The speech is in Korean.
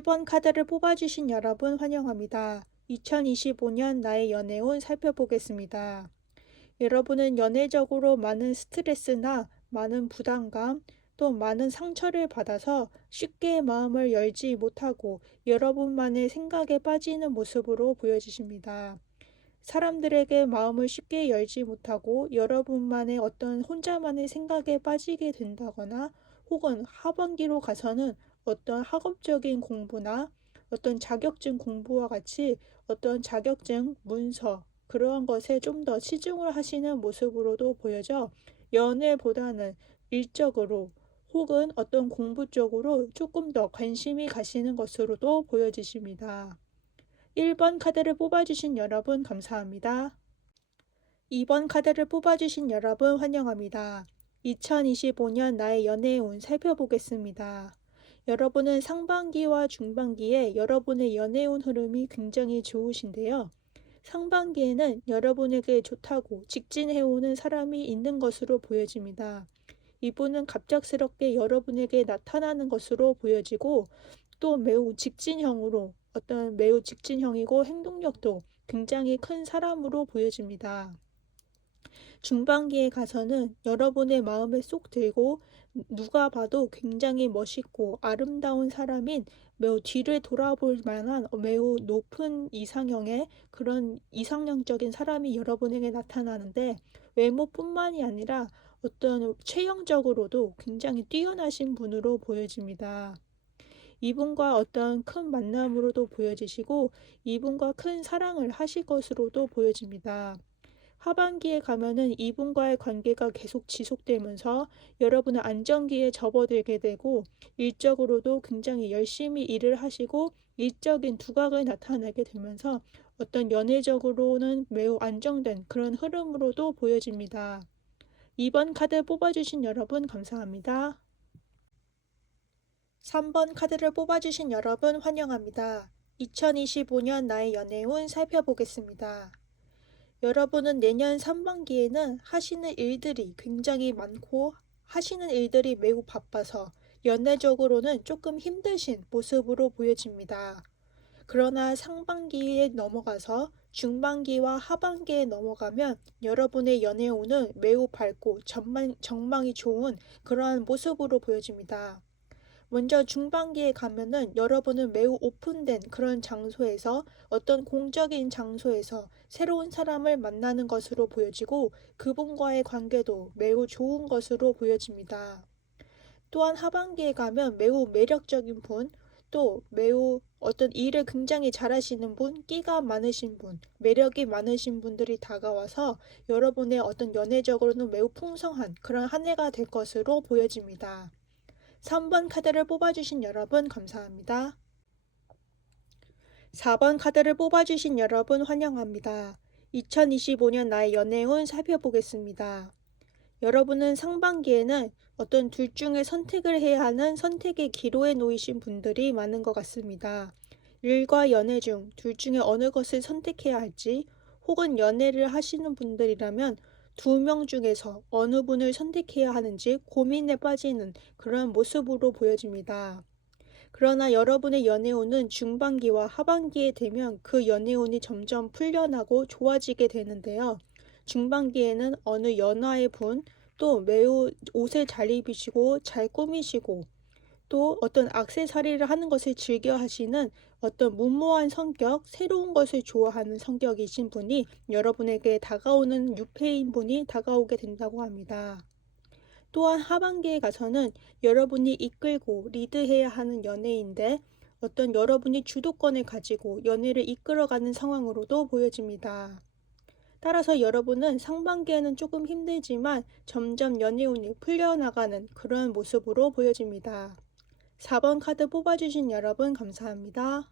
1번 카드를 뽑아주신 여러분 환영합니다. 2025년 나의 연애운 살펴보겠습니다. 여러분은 연애적으로 많은 스트레스나 많은 부담감, 또 많은 상처를 받아서 쉽게 마음을 열지 못하고 여러분만의 생각에 빠지는 모습으로 보여지십니다. 사람들에게 마음을 쉽게 열지 못하고 여러분만의 어떤 혼자만의 생각에 빠지게 된다거나 혹은 하반기로 가서는 어떤 학업적인 공부나 어떤 자격증 공부와 같이 어떤 자격증, 문서, 그러한 것에 좀 더 치중을 하시는 모습으로도 보여져 연애보다는 일적으로 혹은 어떤 공부 쪽으로 조금 더 관심이 가시는 것으로도 보여지십니다. 1번 카드를 뽑아주신 여러분 감사합니다. 2번 카드를 뽑아주신 여러분 환영합니다. 2025년 나의 연애운 살펴보겠습니다. 여러분은 상반기와 중반기에 여러분의 연애운 흐름이 굉장히 좋으신데요. 상반기에는 여러분에게 좋다고 직진해오는 사람이 있는 것으로 보여집니다. 이분은 갑작스럽게 여러분에게 나타나는 것으로 보여지고 또 매우 직진형으로 어떤 매우 직진형이고 행동력도 굉장히 큰 사람으로 보여집니다. 중반기에 가서는 여러분의 마음에 쏙 들고 누가 봐도 굉장히 멋있고 아름다운 사람인 매우 뒤를 돌아볼 만한 매우 높은 이상형의 그런 이상형적인 사람이 여러분에게 나타나는데 외모뿐만이 아니라 어떤 체형적으로도 굉장히 뛰어나신 분으로 보여집니다. 이분과 어떤 큰 만남으로도 보여지시고 이분과 큰 사랑을 하실 것으로도 보여집니다. 하반기에 가면은 이분과의 관계가 계속 지속되면서 여러분은 안정기에 접어들게 되고 일적으로도 굉장히 열심히 일을 하시고 일적인 두각을 나타내게 되면서 어떤 연애적으로는 매우 안정된 그런 흐름으로도 보여집니다. 2번 카드 뽑아주신 여러분 감사합니다. 3번 카드를 뽑아주신 여러분 환영합니다. 2025년 나의 연애운 살펴보겠습니다. 여러분은 내년 3반기에는 하시는 일들이 굉장히 많고 하시는 일들이 매우 바빠서 연애적으로는 조금 힘드신 모습으로 보여집니다. 그러나 상반기에 넘어가서 중반기와 하반기에 넘어가면 여러분의 연애운은 매우 밝고 전망, 정망이 좋은 그러한 모습으로 보여집니다. 먼저 중반기에 가면은 여러분은 매우 오픈된 그런 장소에서 어떤 공적인 장소에서 새로운 사람을 만나는 것으로 보여지고 그분과의 관계도 매우 좋은 것으로 보여집니다. 또한 하반기에 가면 매우 매력적인 분, 또 매우 어떤 일을 굉장히 잘하시는 분, 끼가 많으신 분, 매력이 많으신 분들이 다가와서 여러분의 어떤 연애적으로는 매우 풍성한 그런 한 해가 될 것으로 보여집니다. 3번 카드를 뽑아주신 여러분 감사합니다. 4번 카드를 뽑아주신 여러분 환영합니다. 2025년 나의 연애운 살펴보겠습니다. 여러분은 상반기에는 어떤 둘 중에 선택을 해야 하는 선택의 기로에 놓이신 분들이 많은 것 같습니다. 일과 연애 중 둘 중에 어느 것을 선택해야 할지 혹은 연애를 하시는 분들이라면 두 명 중에서 어느 분을 선택해야 하는지 고민에 빠지는 그런 모습으로 보여집니다. 그러나 여러분의 연애운은 중반기와 하반기에 되면 그 연애운이 점점 풀려나고 좋아지게 되는데요. 중반기에는 어느 연하의 분, 또 매우 옷을 잘 입으시고 잘 꾸미시고 또 어떤 악세사리를 하는 것을 즐겨 하시는 어떤 무모한 성격, 새로운 것을 좋아하는 성격이신 분이 여러분에게 다가오는 유패인 분이 다가오게 된다고 합니다. 또한 하반기에 가서는 여러분이 이끌고 리드해야 하는 연애인데 어떤 여러분이 주도권을 가지고 연애를 이끌어가는 상황으로도 보여집니다. 따라서 여러분은 상반기에는 조금 힘들지만 점점 연애운이 풀려나가는 그런 모습으로 보여집니다. 4번 카드 뽑아주신 여러분 감사합니다.